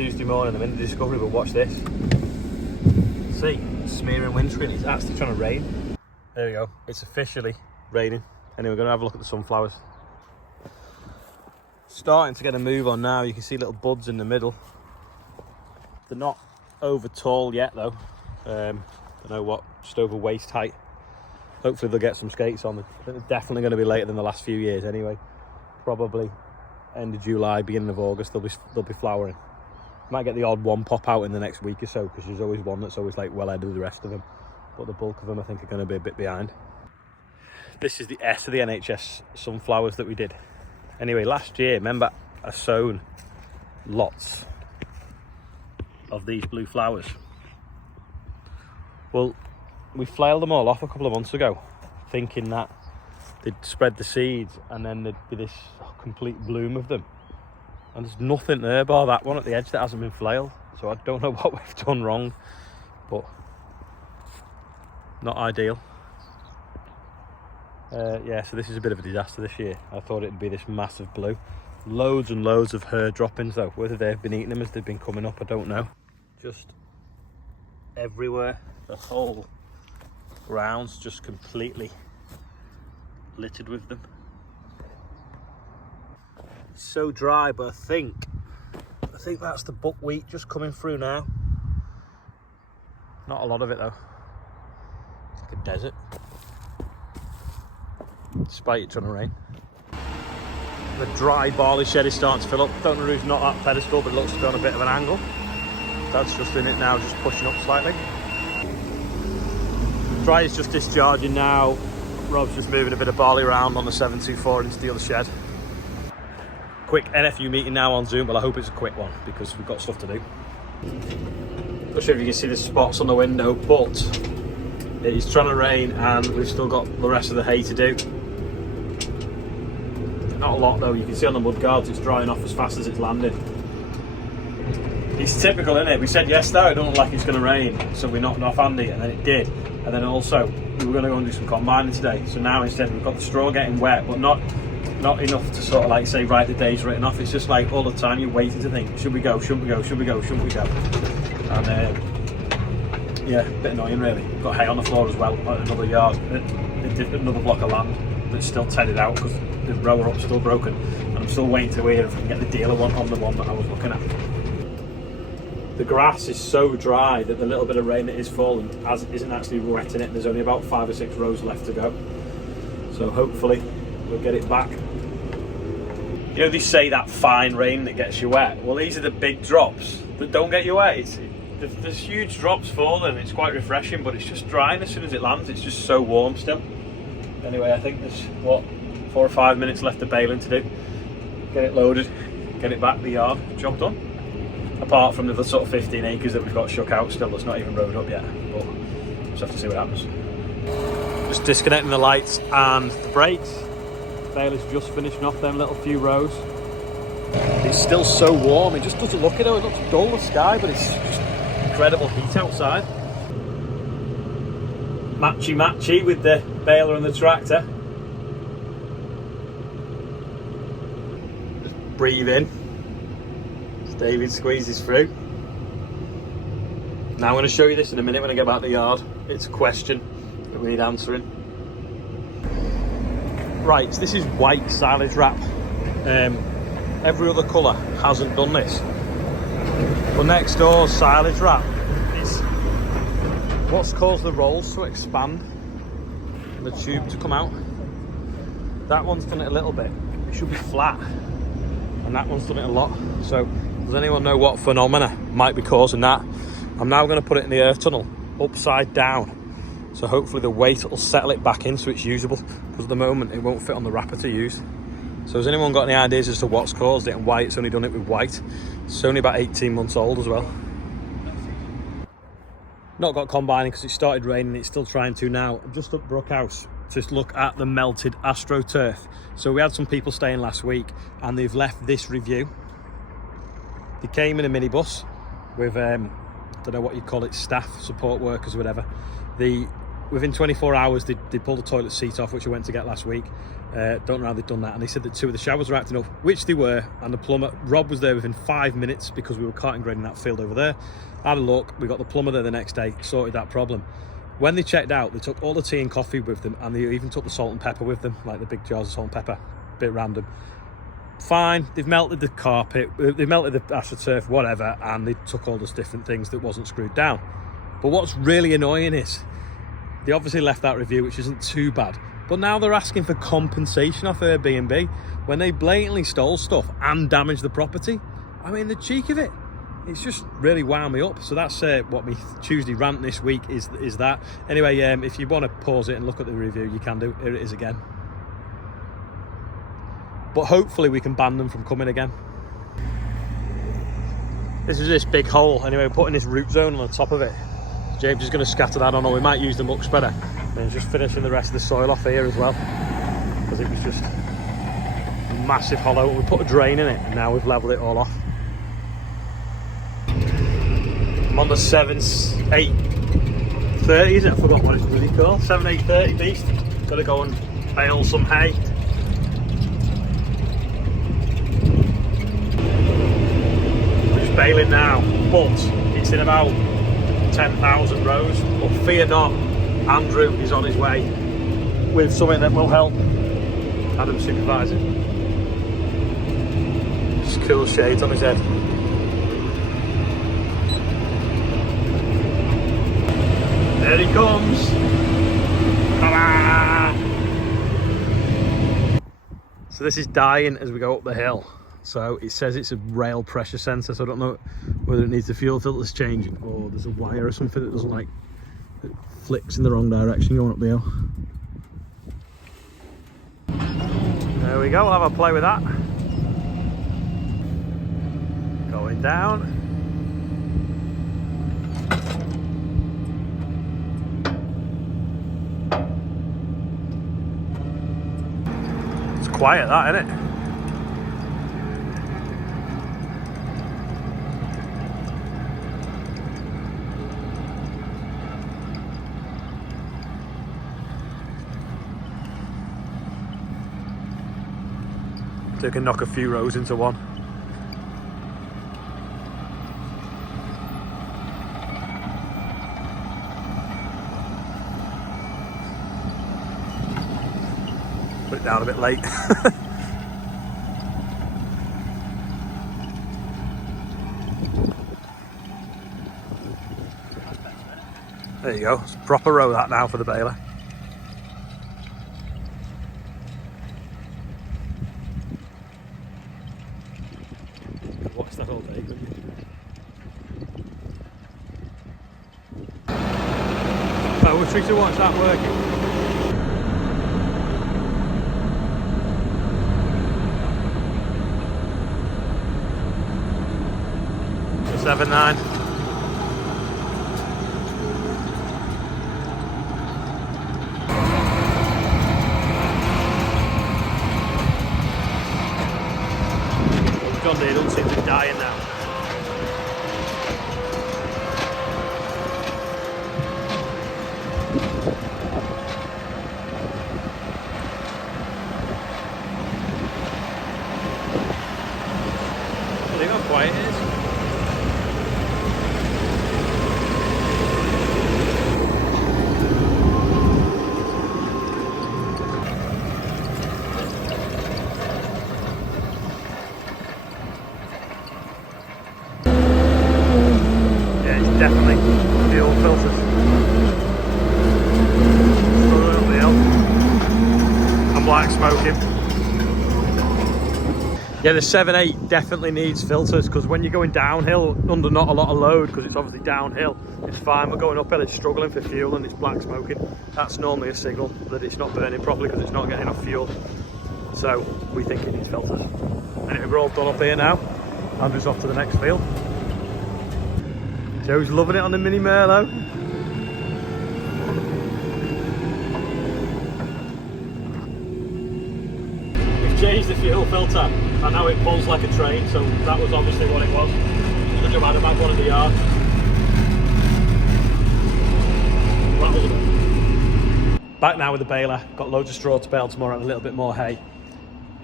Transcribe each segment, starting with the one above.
Tuesday morning, I'm in the Discovery, but watch this. See, smearing windscreen, it's actually trying to rain. There we go, it's officially raining. Anyway, we're going to have a look at the sunflowers. Starting to get a move on now. You can see little buds in the middle. They're not over tall yet though. I don't know what, just over waist height. Hopefully they'll get some skates on. They're definitely going to be later than the last few years anyway. Probably end of July, beginning of August, they'll be flowering. Might get the odd one pop out in the next week or so, because there's always one that's always like well ahead of the rest of them. But the bulk of them I think are going to be a bit behind. This is the S of the NHS sunflowers that we did. Anyway, last year, remember, I sown lots of these blue flowers. Well, we flailed them all off a couple of months ago, thinking that they'd spread the seeds and then there'd be this complete bloom of them. And there's nothing there bar that one at the edge that hasn't been flailed. So I don't know what we've done wrong, but not ideal. Yeah, so this is a bit of a disaster this year. I thought it'd be this massive blue. Loads and loads of herd droppings though. Whether they've been eating them as they've been coming up, I don't know. Just everywhere. The whole ground's just completely littered with them. It's so dry, but I think that's the buckwheat just coming through now. Not a lot of it though. It's like a desert. Despite it trying to rain. The dry barley shed is starting to fill up. Don't know who's not that pedestal, but it looks to be on a bit of an angle. Dad's just in it now, just pushing up slightly. Dry is just discharging now. Rob's just moving a bit of barley around on the 724 into the other shed. Quick NFU meeting now on Zoom. Well, I hope it's a quick one because we've got stuff to do. Not sure if you can see the spots on the window, but it is trying to rain and we've still got the rest of the hay to do. Not a lot though. You can see on the mud guards it's drying off as fast as it's landed. It's typical, isn't it? We said yesterday it don't look like it's going to rain, so we knocked off Andy, and then it did. And then also we were going to go and do some combining today. So now instead we've got the straw getting wet, but not enough to sort of like say right, the day's written off. It's just like all the time you're waiting to think, should we go? Shouldn't we go? Should we go? Shouldn't we go? And yeah, a bit annoying really. Got hay on the floor as well at another yard, another block of land that's still tedded out because the rower up's still broken, and I'm still waiting to hear if I can get the dealer one on the one that I was looking at. The grass is so dry that the little bit of rain that is falling isn't actually wetting it. There's only about 5 or 6 rows left to go, so hopefully we'll get it back. You know, they say that fine rain that gets you wet. Well, these are the big drops that don't get you wet. There's huge drops falling. It's quite refreshing, but it's just drying as soon as it lands. It's just so warm still. Anyway, I think there's 4 or 5 minutes left of baling to do. Get it loaded, get it back the yard, job done. Apart from the sort of 15 acres that we've got shook out still, that's not even rode up yet. But we'll just have to see what happens. Just disconnecting the lights and the brakes. Bailey's just finishing off them little few rows. It's still so warm, it just doesn't look it though. It looks dull, the sky, but it's just incredible heat outside. Matchy with the baler and the tractor. Just breathe in. David squeezes through. Now I'm going to show you this in a minute when I get back to the yard. It's a question that we need answering. Right, so this is white silage wrap. Every other colour hasn't done this. But next door's silage wrap is what's caused the rolls to expand and the tube to come out. That one's done it a little bit. It should be flat. And that one's done it a lot. So does anyone know what phenomena might be causing that? I'm now going to put it in the earth tunnel upside down, so hopefully the weight will settle it back in so it's usable, because at the moment it won't fit on the wrapper to use. So has anyone got any ideas as to what's caused it and why it's only done it with white? It's only about 18 months old as well. Not got combining because it started raining. It's still trying to now. I'm just up Brookhouse to look at the melted AstroTurf. So we had some people staying last week and they've left this review. They came in a minibus with, I don't know what you'd call it, staff, support workers, whatever. They within 24 hours, they pulled the toilet seat off, which I went to get last week. Don't know how they've done that. And they said that 2 of the showers were acting up, which they were. And the plumber, Rob, was there within 5 minutes because we were carting grading that field over there. Had a look, we got the plumber there the next day, sorted that problem. When they checked out, they took all the tea and coffee with them, and they even took the salt and pepper with them, like the big jars of salt and pepper. Bit random. Fine, they've melted the carpet, they melted the astroturf, whatever, and they took all those different things that wasn't screwed down. But what's really annoying is they obviously left that review, which isn't too bad, but now they're asking for compensation off Airbnb when they blatantly stole stuff and damaged the property. I mean, the cheek of it. It's just really wound me up. So that's what my Tuesday rant this week is that. Anyway, if you want to pause it and look at the review, you can do. Here it is again. But hopefully we can ban them from coming again. This is this big hole. Anyway, we're putting this root zone on the top of it. James is going to scatter that on, or we might use the muck spreader. And just finishing the rest of the soil off here as well, because it was just a massive hollow. We put a drain in it, and now we've levelled it all off. I'm on the 7-8-30, is it? I forgot what it's really called. 7-8-30 beast. Got to go and bale some hay. We're just baling now, but it's in about 10,000 rows. But fear not, Andrew is on his way with something that will help. Adam's supervising. Just cool shades on his head. There he comes. Ta-da! So this is dying as we go up the hill. So it says it's a rail pressure sensor, so I don't know whether it needs the fuel filters changing or there's a wire or something that doesn't like, it flicks in the wrong direction going up the hill. There we go, we'll have a play with that. Going down. It's quiet, that, isn't it? So you can knock a few rows into one. Put it down a bit late. There you go, it's a proper row that now for the baler. Watch that all day, couldn't you? Oh, we're 3 to 1, is that working? 7-9. John Deere don't seem to be dying now. Look how quiet it is. Definitely fuel filters. I'm black smoking. Yeah, the 7.8 definitely needs filters, because when you're going downhill under not a lot of load, because it's obviously downhill, it's fine. We're going uphill, it's struggling for fuel and it's black smoking. That's normally a signal that it's not burning properly because it's not getting enough fuel. So we think it needs filters. Anyway, we're all done up here now. Andrew's off to the next field. Joe's loving it on the Mini Merlot. We've changed the fuel filter and now it pulls like a train, so that was obviously what it was. I don't know about one of the yards. Back now with the baler, got loads of straw to bale tomorrow and a little bit more hay.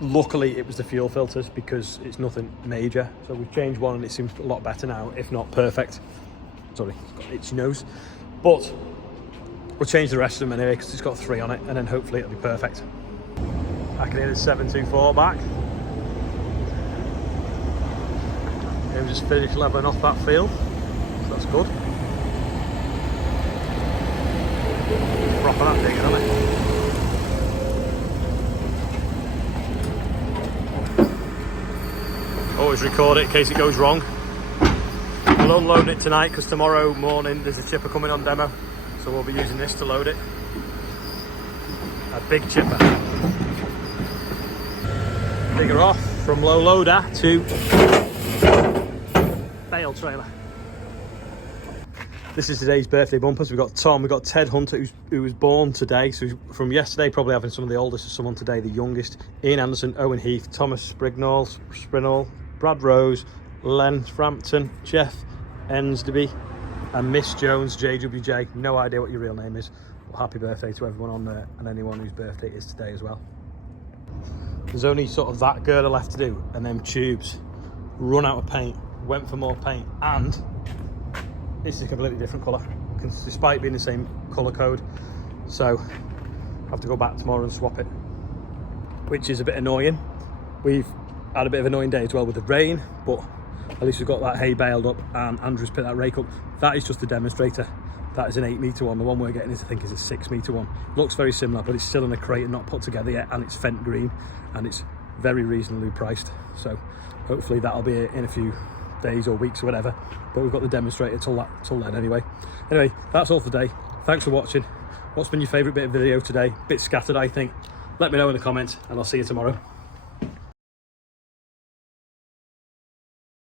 Luckily it was the fuel filters because it's nothing major. So we've changed one and it seems a lot better now, if not perfect. Sorry, it's got an itchy nose. But we'll change the rest of them anyway because it's got 3 on it, and then hopefully it'll be perfect. I can hear the 724 back. And we just finished leveling off that field, so that's good. Proper that big, isn't it? Always record it in case it goes wrong. We'll unload it tonight because tomorrow morning there's a chipper coming on demo, so we'll be using this to load it. A big chipper. Digger off from low loader to bale trailer. This is today's birthday bumpers. We've got Tom, we've got Ted Hunter, who was born today, so from yesterday, probably having some of the oldest of someone today, the youngest. Ian Anderson, Owen Heath, Thomas Sprinall, Brad Rose, Len Frampton, Jeff Ensderby, and Miss Jones, JWJ. No idea what your real name is. Well, happy birthday to everyone on there, and anyone whose birthday it is today as well. There's only sort of that girder left to do, and then tubes. Run out of paint, went for more paint, and this is a completely different colour, despite being the same colour code. So I have to go back tomorrow and swap it, which is a bit annoying. We've had a bit of an annoying day as well with the rain, but at least we've got that hay baled up and Andrew's picked that rake up. That is just a demonstrator. That is an 8 metre one. The one we're getting is, I think, is a 6 metre one. Looks very similar, but it's still in a crate and not put together yet, and it's Fent green and it's very reasonably priced. So hopefully that'll be in a few days or weeks or whatever, but we've got the demonstrator till then anyway. Anyway, that's all for today. Thanks for watching. What's been your favourite bit of video today? Bit scattered, I think. Let me know in the comments, and I'll see you tomorrow.